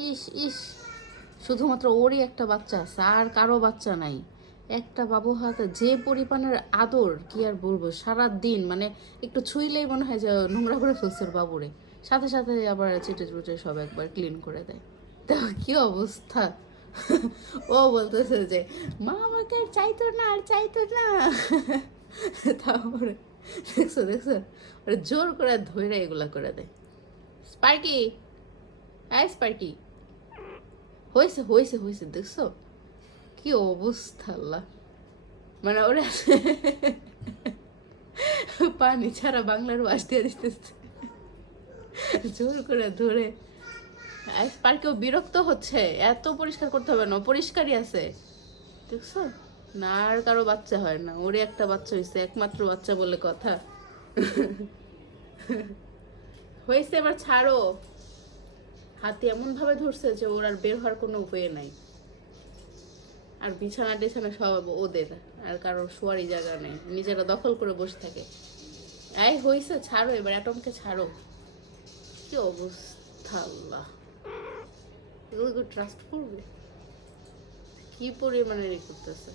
ইস ইস, শুধুমাত্র ওরই একটা বাচ্চা আছে, আর কারো বাচ্চা নাই। একটা বাবু হাতে যে পরিমাণের আদর, কি আর বলবো, সারা দিন মানে একটু ছুঁইলেই মনে হয় যে নোংরা করে ফেলছে ওর বাবুরে, সাথে সাথে আবার চিটে চুটে সব একবার ক্লিন করে দেয়। তা কি অবস্থা! ও বলতেছে যে মা আমাকে আর চাইতো না, আর চাইতো না। তারপরে দেখছো দেখছো, ওরা জোর করে ধরে এগুলা করে দেয়। স্পার্কি, হ্যাঁ স্পার্কি, হয়েছে হয়েছে হয়েছে, দেখছো কি অবস্থা! আল্লাহ, মানে ওরা পানি ছাড়া বাংলার বাস দিয়ে দিতেছে জোর করে ধরে। পার্কেও বিরক্ত হচ্ছে, এত পরিষ্কার করতে হবে না, পরিষ্কারই আছে। দেখছো, না আর কারো বাচ্চা হয় না, ওরে একটা বাচ্চা হয়েছে, একমাত্র বাচ্চা বলে কথা। হয়েছে, এবার ছাড়ো। হাতে এমন ভাবে ধরছে যে ওর আর বের হওয়ার কোনো উপায় নাই। আর বিছানা টিছানা সব ওদের, আর কারোর শোয়ারই জায়গা নেই, নিজেরা দখল করে বসে থাকে। এই হয়েছে, ছাড়ো এবার, অ্যাটমকে ছাড়ো। কি অবস্থা! আল্লাহ, এগুলো ট্রাস্ট করবে? কি পরিমাণে করতেছে!